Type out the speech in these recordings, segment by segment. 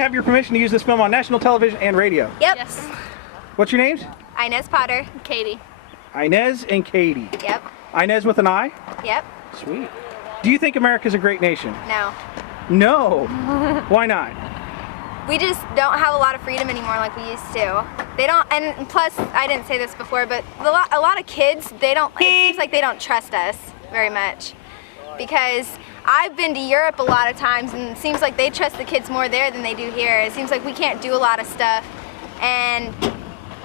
have your permission to use this film on national television and radio. Yep. Yes. What's your names? Inez Potter. Katie. Inez and Katie. Yep. Inez with an I? Yep. Sweet. Do you think America's a great nation? No. No. Why not? We just don't have a lot of freedom anymore like we used to. They don't, and plus, I didn't say this before, but a lot of kids, it seems like they don't trust us very much. Because I've been to Europe a lot of times, and it seems like they trust the kids more there than they do here. It seems like we can't do a lot of stuff, and,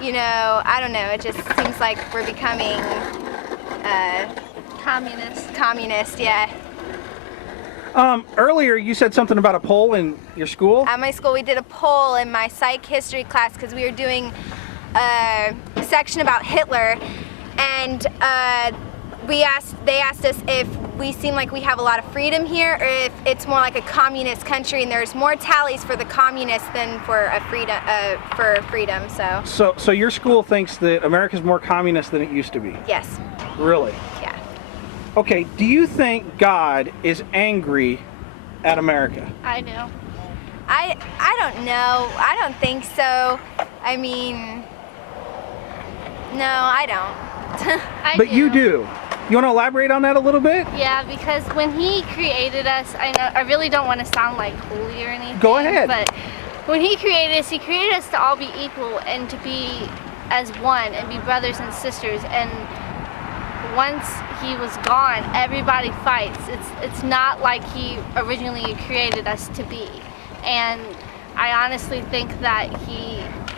you know, I don't know, it just seems like we're becoming communist, yeah. Earlier you said something about a poll in your school. At my school, we did a poll in my psych history class because we were doing a section about Hitler, and they asked us if we seem like we have a lot of freedom here, or if it's more like a communist country, and there's more tallies for the communists than for freedom. So your school thinks that America's more communist than it used to be? Yes. Really? Yeah. Okay, do you think God is angry at America? I do. I don't know. I don't think so. I mean, no, I don't. But you do. You want to elaborate on that a little bit? Yeah, because when he created us, I really don't want to sound like holy or anything. Go ahead. But when he created us to all be equal and to be as one and be brothers and sisters. And once he was gone, everybody fights. It's not like he originally created us to be. And I honestly think that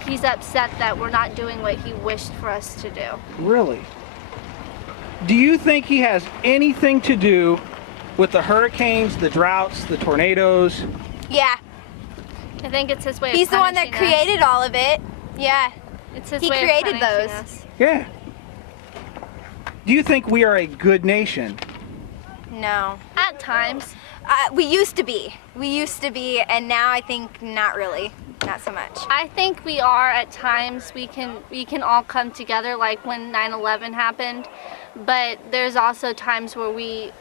he's upset that we're not doing what he wished for us to do. Really? Do you think he has anything to do with the hurricanes, the droughts, the tornadoes? Yeah. I think it's his way He's of the one that punishing us. created all of it. Yeah. It's his He way created of punishing those. us. Yeah. Do you think we are a good nation? No. At times. We used to be, and now I think not really, not so much. I think we are at times. We can all come together, like when 9/11 happened, but there's also times where we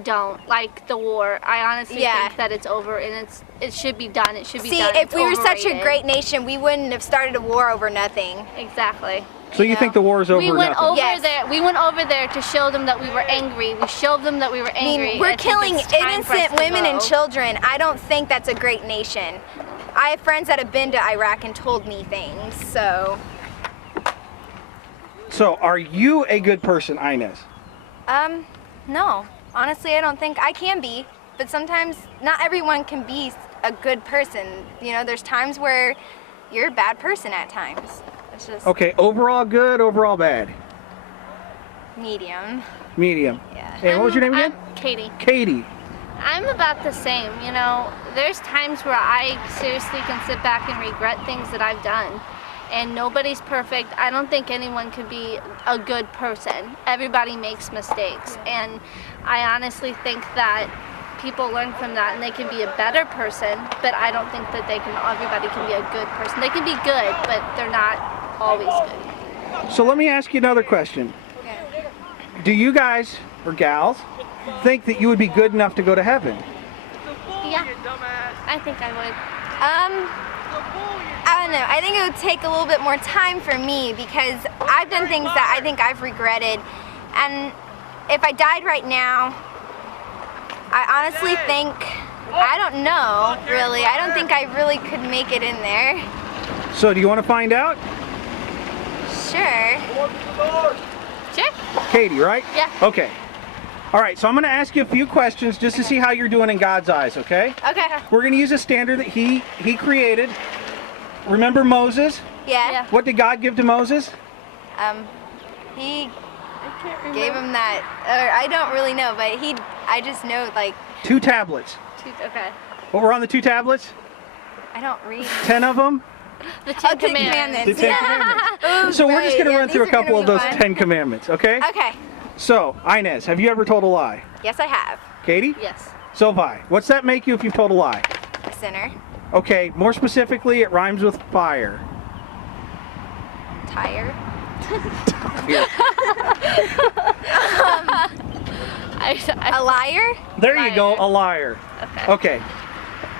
don't, like the war. I honestly think that it's over, and it should be done. It should be done. See, if It's we were such a overrated. great nation, we wouldn't have started a war over nothing. Exactly. So you think the war is over We or went nothing? over Yes. there. We went over there to show them that we were angry. We showed them that we were I angry. mean, we're I think killing it's time for us innocent to women and go. children. I don't think that's a great nation. I have friends that have been to Iraq and told me things, so. So are you a good person, Inez? No. Honestly, I don't think I can be. But sometimes not everyone can be a good person. You know, there's times where you're a bad person at times. It's just Okay, overall good, overall bad? medium. Medium. Yeah. And what was your name again? I'm Katie. Katie. I'm about the same, you know. There's times where I seriously can sit back and regret things that I've done. And nobody's perfect. I don't think anyone can be a good person. Everybody makes mistakes. And I honestly think that people learn from that and they can be a better person, but I don't think that everybody can be a good person. They can be good, but they're not always good. So let me ask you another question. Do you guys, or gals, think that you would be good enough to go to heaven? Yeah, I think I would. I don't know. I think it would take a little bit more time for me because I've done things that I think I've regretted. And if I died right now, I honestly think, I don't know, really. I don't think I really could make it in there. So do you want to find out? Sure. Sure. Katie, right? Yeah. Okay. All right, so I'm going to ask you a few questions just to see how you're doing in God's eyes, okay? Okay. We're going to use a standard that he created. Remember Moses? Yeah. What did God give to Moses? He gave him that, or I don't really know, but I just know, like, 2 tablets. Okay. What were on the 2 tablets? I don't read. 10 of them? The Ten Ten Commandments. The 10 Commandments. So we're just going to run through a couple of those 10 Commandments, okay? Okay. So, Inez, have you ever told a lie? Yes, I have. Katie? Yes. So have I. What's that make you if you've told a lie? A sinner. Okay, more specifically, it rhymes with fire. Tire. I A liar? There you go, a liar. Okay. Okay.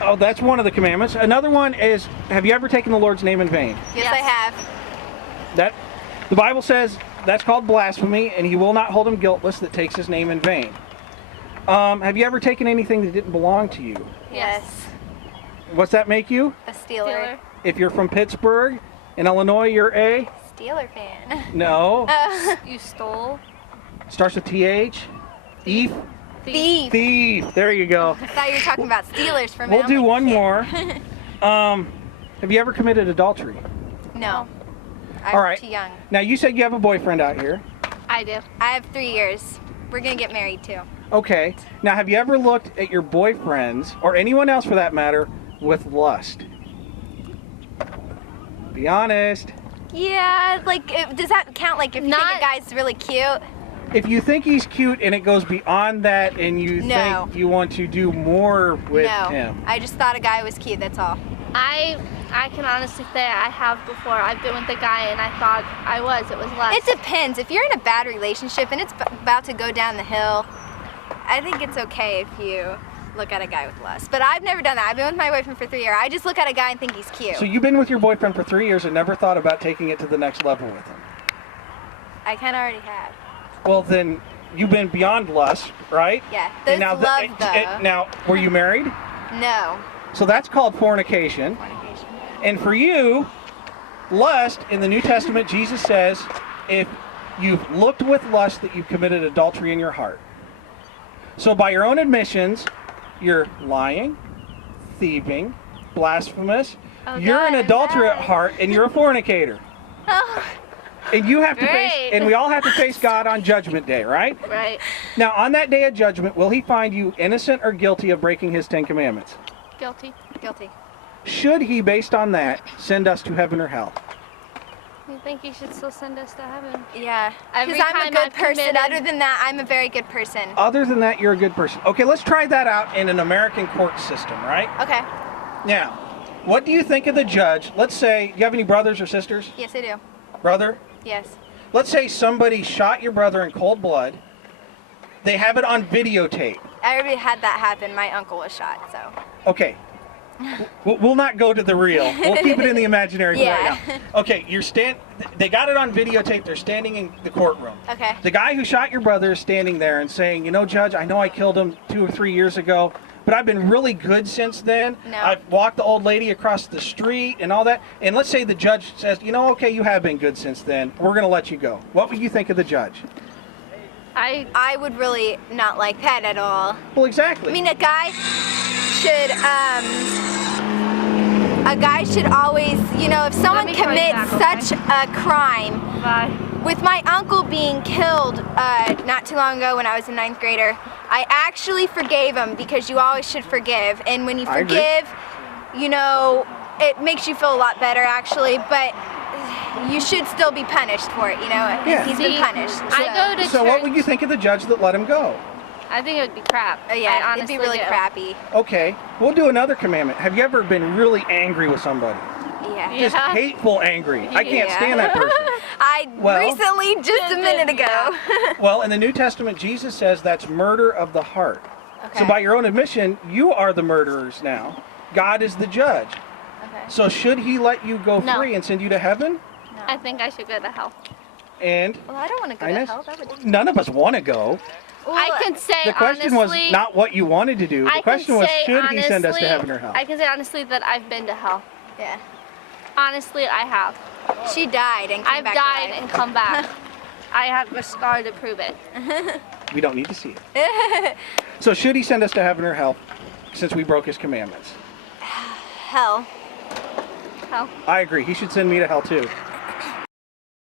Oh, that's one of the commandments. Another one is, have you ever taken the Lord's name in vain? Yes, I have. That the Bible says that's called blasphemy, and he will not hold him guiltless that takes his name in vain. Have you ever taken anything that didn't belong to you? Yes. What's that make you? A Steeler. If you're from Pittsburgh, in Illinois, you're a? Steeler fan. No. You stole. Starts with TH. Eve. Thief. Thief. There you go. I thought you were talking about Steelers for a We'll minute. do I'm one like, more. Have you ever committed adultery? No. I'm All right. too young. Now, you said you have a boyfriend out here. I do. I have 3 years. We're going to get married too. Okay. Now, have you ever looked at your boyfriends, or anyone else for that matter, with lust? Be honest. Yeah, like, does that count? Like, if you think Not- a guy's really cute? If you think he's cute and it goes beyond that and you No. think you want to do more with No. him. I just thought a guy was cute, that's all. I can honestly say I have before. I've been with a guy and I thought it was less. It depends. If you're in a bad relationship and it's about to go down the hill, I think it's okay if you look at a guy with lust. But I've never done that. I've been with my boyfriend for 3 years. I just look at a guy and think he's cute. So you've been with your boyfriend for 3 years and never thought about taking it to the next level with him? I kind of already have. Well, then you've been beyond lust, right? Yeah. And That's love, though. now, were you married? No. So that's called fornication. Fornication. And for you, lust, in the New Testament, Jesus says, if you've looked with lust, that you've committed adultery in your heart. So by your own admissions, you're lying, thieving, blasphemous. Oh, You're an God, adulterer at no. heart, and you're a fornicator. Oh, And you have to face, Great. and we all have to face God on Judgment Day, right? Right. Now, on that day of judgment, will he find you innocent or guilty of breaking his 10 commandments? Guilty. guilty. Should he, based on that, send us to heaven or hell? You think he should still send us to heaven? Yeah. Every Because I'm a time good I've person. committed- Other than that, I'm a very good person. Other than that, you're a good person. Okay, let's try that out in an American court system, right? Okay. Now, what do you think of the judge? Let's say, do you have any brothers or sisters? Yes, I do. Brother? Yes. Let's say somebody shot your brother in cold blood. They have it on videotape. I already had that happen. My uncle was shot, so. Okay. We'll not go to the real. We'll keep it in the imaginary Yeah. right now. Okay, they got it on videotape. They're standing in the courtroom. Okay. The guy who shot your brother is standing there and saying, you know, Judge, I know I killed him 2 or 3 years ago, but I've been really good since then. No. I've walked the old lady across the street and all that. And let's say the judge says, you know, okay, you have been good since then. We're going to let you go. What would you think of the judge? I would really not like that at all. Well, exactly. I mean, a guy should always, you know, if someone me call you commits back, such a crime, Bye. with my uncle being killed not too long ago when I was a 9th grader, I actually forgave him because you always should forgive. And when you I agree. forgive, you know, it makes you feel a lot better actually, but you should still be punished for it, you know? Yeah. He's See, been punished. I go to So church. what would you think of the judge that let him go? I think it would be crap. Yeah, I it'd be honestly really do. crappy. Okay, we'll do another commandment. Have you ever been really angry with somebody? Yeah. Just Yeah. hateful angry. I can't Yeah. stand that person. I Well- recently, just a minute ago. Well, in the New Testament, Jesus says that's murder of the heart. So Okay. by your own admission, you are the murderers now. God is the judge. Okay. So should he let you go No. free and send you to heaven? I think I should go to hell. And Well, I don't want to go Inez, to hell. That would... none of us want to go. Well, I can say The question honestly, was not what you wanted to do. The I question can was, say should he send us to honestly- heaven or hell? I can say honestly that I've been to hell. Yeah. Honestly, I have. She died and came I've back died alive. and come back. I have a scar to prove it. We don't need to see it. So should he send us to heaven or hell since we broke his commandments? Hell. Hell. I agree. He should send me to hell too.